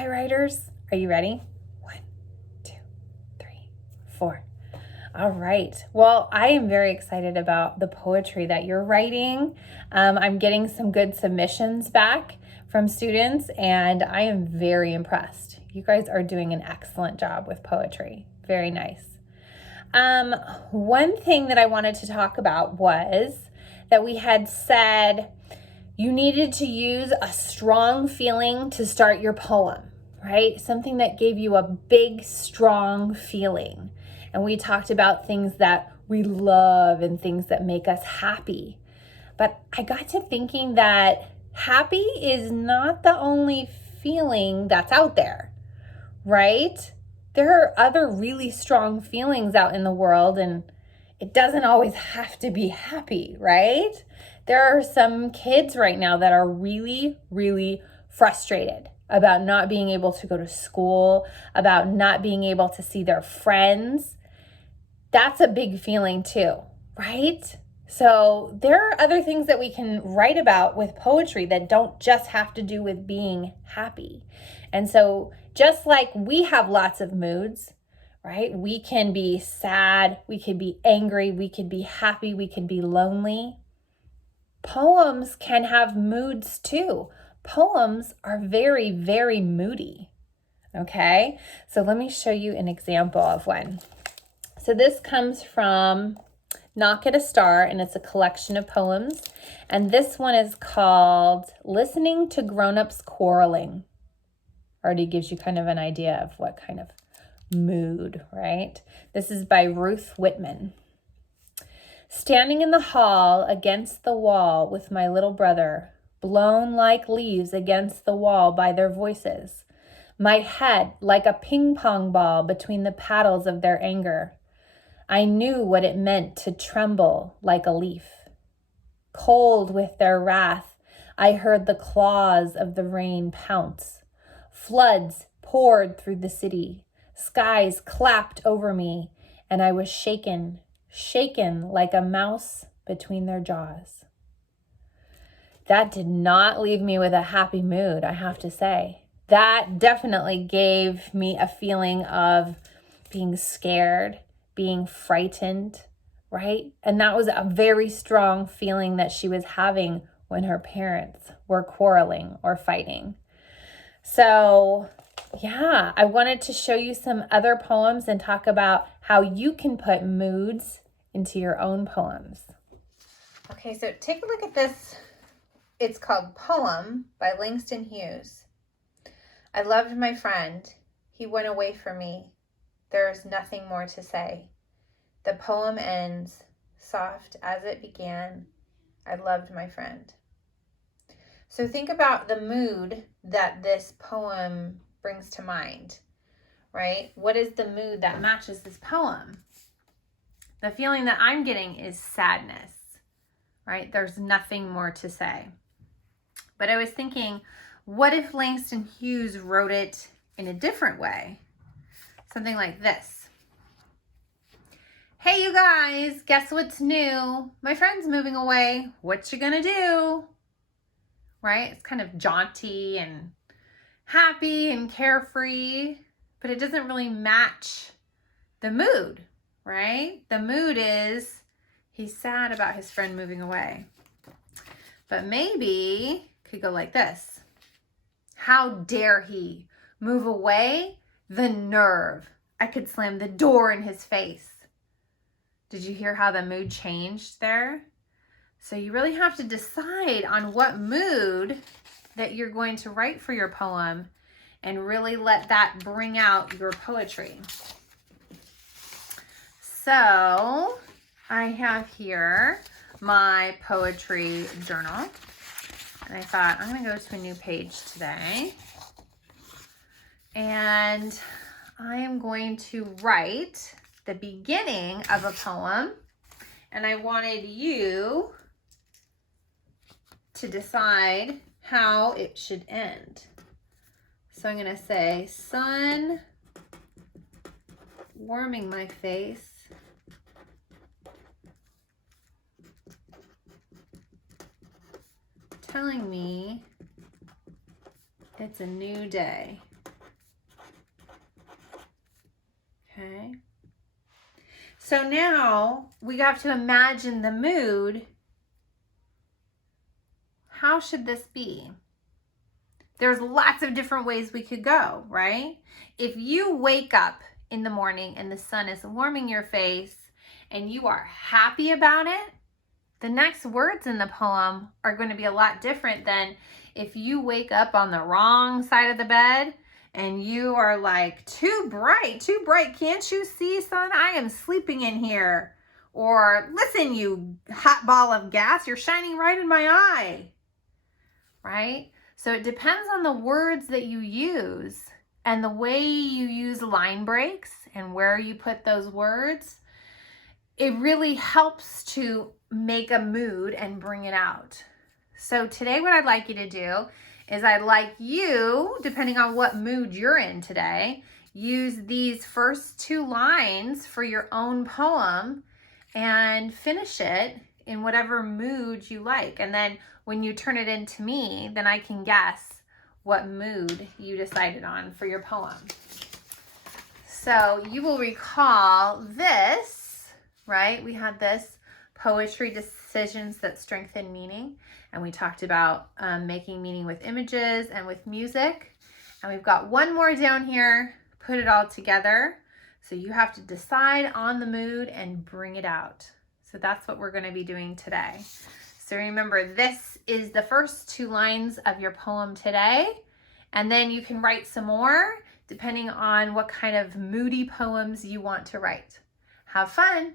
Hi, writers. Are you ready? 1, 2, 3, 4. All right. Well, I am very excited about the poetry that you're writing. I'm getting some good submissions back from students, and I am very impressed. You guys are doing an excellent job with poetry. Very nice. One thing that I wanted to talk about was that we had said you needed to use a strong feeling to start your poem, right? Something that gave you a big, strong feeling. And we talked about things that we love and things that make us happy. But I got to thinking that happy is not the only feeling that's out there, right? There are other really strong feelings out in the world, and it doesn't always have to be happy, right? There are some kids right now that are really, really frustrated about not being able to go to school, about not being able to see their friends. That's a big feeling too, right? So there are other things that we can write about with poetry that don't just have to do with being happy. And so just like we have lots of moods, right? We can be sad, we could be angry, we could be happy, we could be lonely. Poems can have moods too. Poems are very, very moody. Okay, so let me show you an example of one. So this comes from Knock at a Star, and it's a collection of poems. And this one is called Listening to Grown-Ups Quarreling. Already gives you kind of an idea of what kind of mood, right? This is by Ruth Whitman. Standing in the hall against the wall with my little brother, blown like leaves against the wall by their voices, my head like a ping pong ball between the paddles of their anger. I knew what it meant to tremble like a leaf. Cold with their wrath, I heard the claws of the rain pounce. Floods poured through the city. Skies clapped over me, and I was shaken like a mouse between their jaws. That did not leave me with a happy mood, I have to say. That definitely gave me a feeling of being scared, being frightened, right? And that was a very strong feeling that she was having when her parents were quarreling or fighting. So yeah, I wanted to show you some other poems and talk about how you can put moods into your own poems. Okay, so take a look at this. It's called Poem by Langston Hughes. I loved my friend. He went away from me. There is nothing more to say. The poem ends soft as it began. I loved my friend. So think about the mood that this poem brings to mind, right? What is the mood that matches this poem? The feeling that I'm getting is sadness, right? There's nothing more to say. But I was thinking, what if Langston Hughes wrote it in a different way? Something like this. Hey, you guys, guess what's new? My friend's moving away. What you gonna do? Right? It's kind of jaunty and happy and carefree, but it doesn't really match the mood, right? The mood is he's sad about his friend moving away. But maybe could go like this. How dare he move away? The nerve. I could slam the door in his face. Did you hear how the mood changed there? So you really have to decide on what mood that you're going to write for your poem and really let that bring out your poetry. So I have here my poetry journal. And I thought, I'm going to go to a new page today. And I am going to write the beginning of a poem. And I wanted you to decide how it should end. So I'm going to say, sun warming my face, telling me it's a new day. Okay. So now we have to imagine the mood. How should this be? There's lots of different ways we could go, right? If you wake up in the morning and the sun is warming your face and you are happy about it, the next words in the poem are going to be a lot different than if you wake up on the wrong side of the bed and you are like, too bright, can't you see, son? I am sleeping in here. Or, listen, you hot ball of gas, you're shining right in my eye, right? So it depends on the words that you use and the way you use line breaks and where you put those words. It really helps to make a mood and bring it out. So today what I'd like you to do is I'd like you, depending on what mood you're in today, use these first 2 lines for your own poem and finish it in whatever mood you like. And then when you turn it in to me, then I can guess what mood you decided on for your poem. So you will recall this, right? We had this poetry decisions that strengthen meaning. And we talked about making meaning with images and with music. And we've got one more down here, put it all together. So you have to decide on the mood and bring it out. So that's what we're going to be doing today. So remember, this is the first 2 lines of your poem today. And then you can write some more depending on what kind of moody poems you want to write. Have fun.